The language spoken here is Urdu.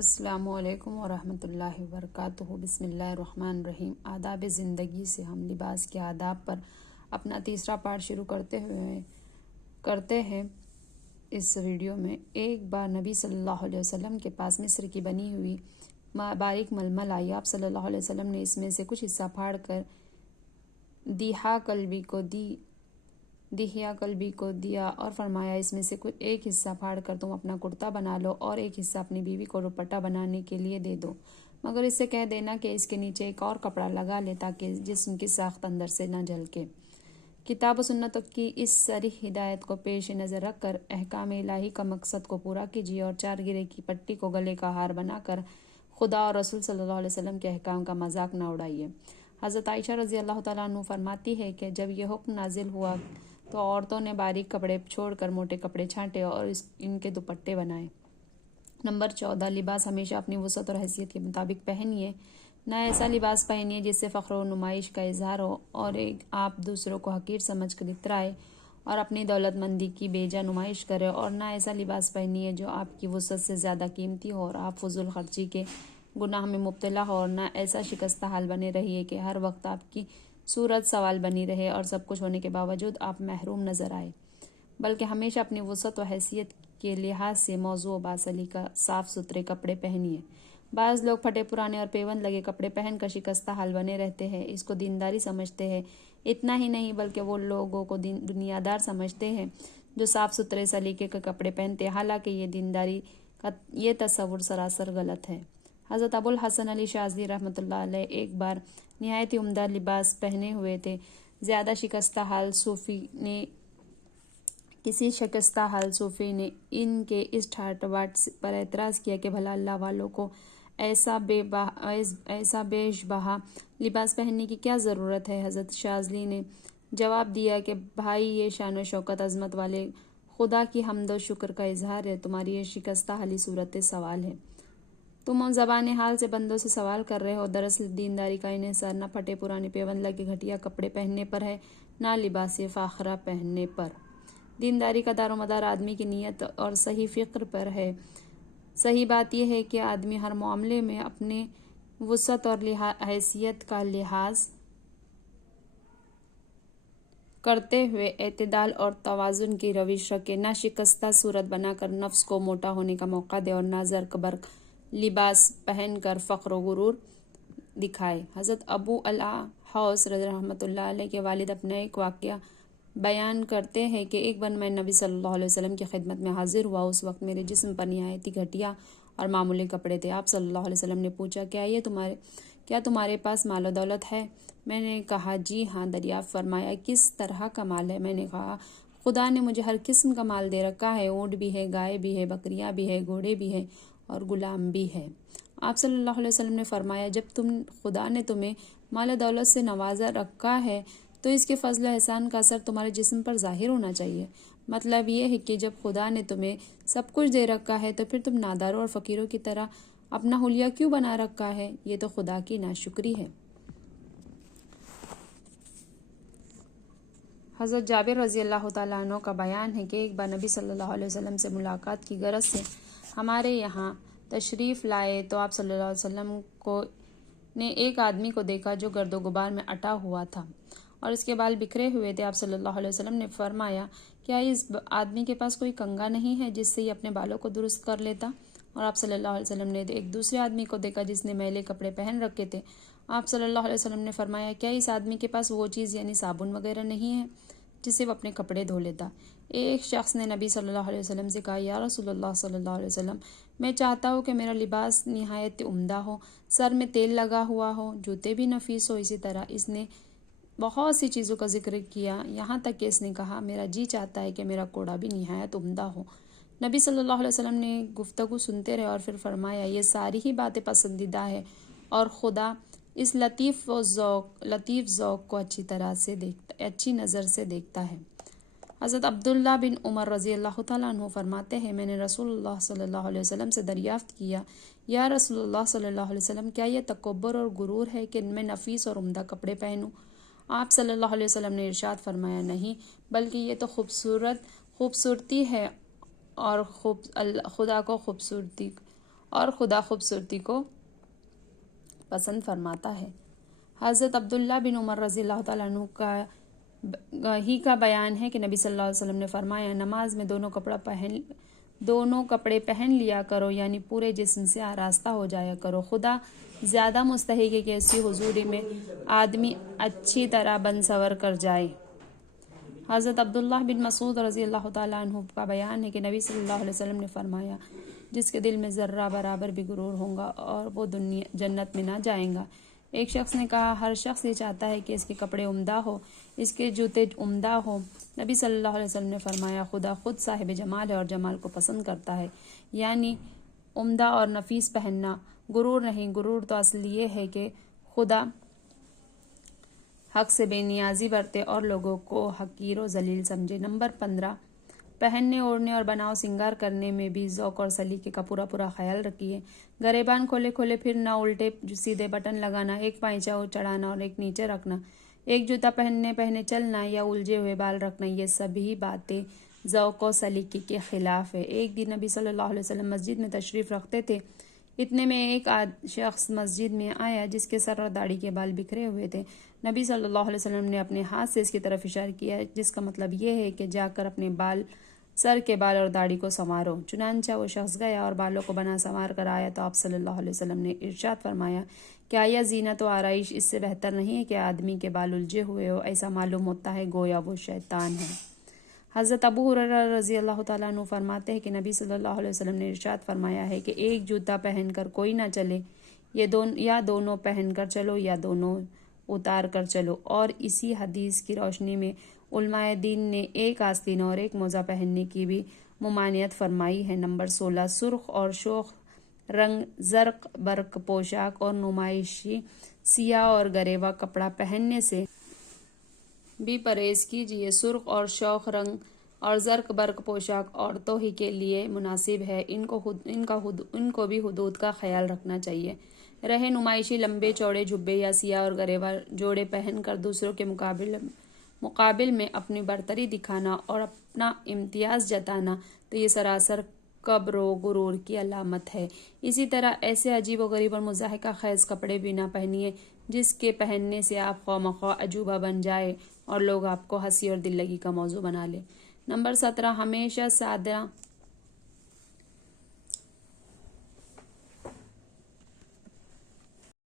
السلام علیکم ورحمۃ اللہ وبرکاتہ۔ بسم اللہ الرحمن الرحیم۔ آداب زندگی سے ہم لباس کے آداب پر اپنا تیسرا پارٹ شروع کرتے ہیں۔ اس ویڈیو میں ایک بار نبی صلی اللہ علیہ وسلم کے پاس مصر کی بنی ہوئی باریک ململ آئی۔ آپ صلی اللہ علیہ وسلم نے اس میں سے کچھ حصہ پھاڑ کر دہیا کلبی کو دیا اور فرمایا، اس میں سے ایک حصہ پھاڑ کر تم اپنا کرتا بنا لو اور ایک حصہ اپنی بیوی کو دوپٹہ بنانے کے لیے دے دو، مگر اس سے کہہ دینا کہ اس کے نیچے ایک اور کپڑا لگا لے تاکہ جسم کی ساخت اندر سے نہ جھلکے۔ کتاب و سنت کی اس صریح ہدایت کو پیش نظر رکھ کر احکام الہی کا مقصد کو پورا کیجیے اور 4 گرے کی پٹی کو گلے کا ہار بنا کر خدا اور رسول صلی اللہ علیہ وسلم کے احکام کا مذاق نہ اڑائیے۔ حضرت عائشہ رضی اللہ تعالیٰ عنہ فرماتی ہے کہ جب یہ حکم نازل ہوا تو عورتوں نے باریک کپڑے چھوڑ کر موٹے کپڑے چھانٹے اور ان کے دوپٹے بنائے۔ نمبر 14، لباس ہمیشہ اپنی وسعت اور حیثیت کے مطابق پہنیے، نہ ایسا لباس پہنیے جس سے فخر و نمائش کا اظہار ہو اور آپ دوسروں کو حقیر سمجھ کر اترائے اور اپنی دولت مندی کی بیجا نمائش کرے، اور نہ ایسا لباس پہنیے جو آپ کی وسعت سے زیادہ قیمتی ہو اور آپ فضول خرچی کے گناہ میں مبتلا ہو، اور نہ ایسا شکستہ حال بنے رہیے کہ ہر وقت آپ کی صورت سوال بنی رہے اور سب کچھ ہونے کے باوجود آپ محروم نظر آئے، بلکہ ہمیشہ اپنی وسعت و حیثیت کے لحاظ سے موزوں و باسلیقہ صاف ستھرے کپڑے پہنیے۔ بعض لوگ پھٹے پرانے اور پیوند لگے کپڑے پہن کر شکستہ حال بنے رہتے ہیں، اس کو دینداری سمجھتے ہیں۔ اتنا ہی نہیں بلکہ وہ لوگوں کو دنیادار سمجھتے ہیں جو صاف ستھرے سلیقے کے کپڑے پہنتے ہیں، حالانکہ یہ دینداری کا یہ تصور سراسر غلط ہے۔ حضرت ابو الحسن علی شاذلی رحمۃ اللہ علیہ ایک بار نہایت ہی عمدہ لباس پہنے ہوئے تھے۔ کسی شکستہ حال صوفی نے ان کے اس ٹھاٹ باٹ پر اعتراض کیا کہ بھلا اللہ والوں کو ایسا بیش بہا لباس پہننے کی کیا ضرورت ہے؟ حضرت شاذلی نے جواب دیا کہ بھائی، یہ شان و شوکت عظمت والے خدا کی حمد و شکر کا اظہار ہے، تمہاری یہ شکستہ حالی صورت سوال ہے۔ تم زبان حال سے بندوں سے سوال کر رہے ہو، دراصل دینداری کا انحصار نہ پھٹے پرانے پیوند لگے گھٹیا کپڑے پہننے پر ہے، نہ لباس فاخرہ پہننے پر۔ دینداری کا دار و مدار آدمی کی نیت اور صحیح فکر پر ہے۔ صحیح بات یہ ہے کہ آدمی ہر معاملے میں اپنے وسعت اور حیثیت کا لحاظ کرتے ہوئے اعتدال اور توازن کی روش رکھے، نہ شکستہ صورت بنا کر نفس کو موٹا ہونے کا موقع دے اور نہ زرق برق لباس پہن کر فخر و غرور دکھائے۔ حضرت ابو الحوث رحمۃ اللہ علیہ کے والد اپنا ایک واقعہ بیان کرتے ہیں کہ ایک بار میں نبی صلی اللہ علیہ وسلم کی خدمت میں حاضر ہوا۔ اس وقت میرے جسم پر نہایت ہی گھٹیا اور معمولی کپڑے تھے۔ آپ صلی اللہ علیہ وسلم نے پوچھا، کیا تمہارے پاس مال و دولت ہے؟ میں نے کہا، جی ہاں۔ دریافت فرمایا، کس طرح کا مال ہے؟ میں نے کہا، خدا نے مجھے ہر قسم کا مال دے رکھا ہے، اونٹ بھی ہے، گائے بھی ہے، بکریاں بھی ہے، گھوڑے بھی ہیں اور غلام بھی ہے۔ آپ صلی اللہ علیہ وسلم نے فرمایا، جب خدا نے تمہیں مال و دولت سے نوازا رکھا ہے تو اس کے فضل و احسان کا اثر تمہارے جسم پر ظاہر ہونا چاہیے۔ مطلب یہ ہے کہ جب خدا نے تمہیں سب کچھ دے رکھا ہے تو پھر تم ناداروں اور فقیروں کی طرح اپنا حلیہ کیوں بنا رکھا ہے؟ یہ تو خدا کی ناشکری ہے۔ حضرت جابر رضی اللہ تعالیٰ عنہ کا بیان ہے کہ ایک بار نبی صلی اللہ علیہ وسلم سے ملاقات کی غرض سے ہمارے یہاں تشریف لائے تو آپ صلی اللہ علیہ وسلم نے ایک آدمی کو دیکھا جو گرد و غبار میں اٹا ہوا تھا اور اس کے بال بکھرے ہوئے تھے۔ آپ صلی اللہ علیہ وسلم نے فرمایا، کیا اس آدمی کے پاس کوئی کنگھا نہیں ہے جس سے یہ اپنے بالوں کو درست کر لیتا؟ اور آپ صلی اللہ علیہ وسلم نے ایک دوسرے آدمی کو دیکھا جس نے میلے کپڑے پہن رکھے تھے۔ آپ صلی اللہ علیہ وسلم نے فرمایا، کیا اس آدمی کے پاس وہ چیز یعنی صابن وغیرہ نہیں ہے جس سے وہ اپنے کپڑے دھو لیتا؟ ایک شخص نے نبی صلی اللہ علیہ وسلم سے کہا، یا رسول اللہ صلی اللہ علیہ وسلم، میں چاہتا ہوں کہ میرا لباس نہایت عمدہ ہو، سر میں تیل لگا ہوا ہو، جوتے بھی نفیس ہو۔ اسی طرح اس نے بہت سی چیزوں کا ذکر کیا، یہاں تک کہ اس نے کہا، میرا جی چاہتا ہے کہ میرا کوڑا بھی نہایت عمدہ ہو۔ نبی صلی اللہ علیہ وسلم نے گفتگو سنتے رہے اور پھر فرمایا، یہ ساری ہی باتیں پسندیدہ ہے اور خدا اس لطیف ذوق کو اچھی نظر سے دیکھتا ہے۔ حضرت عبداللہ بن عمر رضی اللہ تعالیٰ عنہ فرماتے ہیں، میں نے رسول اللہ صلی اللہ علیہ وسلم سے دریافت کیا، یا رسول اللہ صلی اللہ علیہ وسلم، کیا یہ تکبر اور غرور ہے کہ میں نفیس اور عمدہ کپڑے پہنوں؟ آپ صلی اللہ علیہ وسلم نے ارشاد فرمایا، نہیں، بلکہ یہ تو خوبصورتی ہے اور خدا کو خوبصورتی اور خدا خوبصورتی کو پسند فرماتا ہے۔ حضرت عبداللہ بن عمر رضی اللہ تعالیٰ عنہ کا بیان ہے کہ نبی صلی اللہ علیہ وسلم نے فرمایا، نماز میں دونوں کپڑے پہن لیا کرو، یعنی پورے جسم سے آراستہ ہو جایا کرو۔ خدا زیادہ مستحق ہے کہ ایسی حضوری میں آدمی اچھی طرح بن سور کر جائے۔ حضرت عبداللہ بن مسعود رضی اللہ تعالیٰ عنہ کا بیان ہے کہ نبی صلی اللہ علیہ وسلم نے فرمایا، جس کے دل میں ذرہ برابر بھی غرور ہوگا اور وہ جنت میں نہ جائے گا۔ ایک شخص نے کہا، ہر شخص یہ چاہتا ہے کہ اس کے کپڑے عمدہ ہو، اس کے جوتے عمدہ ہو۔ نبی صلی اللہ علیہ وسلم نے فرمایا، خدا خود صاحب جمال ہے اور جمال کو پسند کرتا ہے، یعنی عمدہ اور نفیس پہننا۔ غرور نہیں، غرور تو اصل یہ ہے کہ خدا حق سے بے نیازی برتے اور لوگوں کو حقیر و ذلیل سمجھے۔ نمبر 15، پہننے اوڑھنے اور بناؤ سنگار کرنے میں بھی ذوق اور سلیقے کا پورا خیال رکھیے۔ گریبان کھولے پھرنا، الٹے سیدھے بٹن لگانا، ایک پائچہ چڑھانا اور ایک نیچے رکھنا، ایک جوتا پہنے چلنا یا الجھے ہوئے بال رکھنا، یہ سبھی باتیں ذوق و سلیقے کے خلاف ہے۔ ایک دن نبی صلی اللہ علیہ وسلم مسجد میں تشریف رکھتے تھے، اتنے میں ایک شخص مسجد میں آیا جس کے سر اور داڑھی کے بال بکھرے ہوئے تھے۔ نبی صلی اللہ علیہ وسلم نے اپنے ہاتھ سے اس کی طرف اشارہ کیا، جس کا مطلب یہ ہے کہ جا کر اپنے سر کے بال اور داڑھی کو سنوارو۔ چنانچہ وہ شخص گیا اور بالوں کو بنا سنوار کر آیا تو آپ صلی اللہ علیہ وسلم نے ارشاد فرمایا، کیا یہ زینت و آرائش اس سے بہتر نہیں ہے کہ آدمی کے بال الجھے ہوئے ہو؟ ایسا معلوم ہوتا ہے گویا وہ شیطان ہے۔ حضرت ابو ہریرہ رضی اللہ تعالیٰ عنہ فرماتے ہیں کہ نبی صلی اللہ علیہ وسلم نے ارشاد فرمایا ہے کہ ایک جوتا پہن کر کوئی نہ چلے، یا دونوں پہن کر چلو یا دونوں اتار کر چلو۔ اور اسی حدیث کی روشنی میں علماء دین نے ایک آستین اور ایک موزہ پہننے کی بھی ممانعت فرمائی ہے۔ نمبر 16، سرخ اور شوخ رنگ، زرق برق پوشاک اور نمائشی سیاہ اور گریوا کپڑا پہننے سے بھی پرہیز کیجیے۔ سرخ اور شوخ رنگ اور زرق برق پوشاک عورتوں ہی کے لیے مناسب ہے، ان کو بھی حدود کا خیال رکھنا چاہیے۔ رہے نمائشی لمبے چوڑے جبے یا سیاہ اور گریوا جوڑے پہن کر دوسروں کے مقابل میں اپنی برتری دکھانا اور اپنا امتیاز جتانا، تو یہ سراسر کبر و غرور کی علامت ہے۔ اسی طرح ایسے عجیب و غریب اور مضحکہ خیز کپڑے بھی نہ پہنیے جس کے پہننے سے آپ خواہ مخواہ عجوبہ بن جائے اور لوگ آپ کو ہنسی اور دل لگی کا موضوع بنا لیں۔ نمبر 17، ہمیشہ سادہ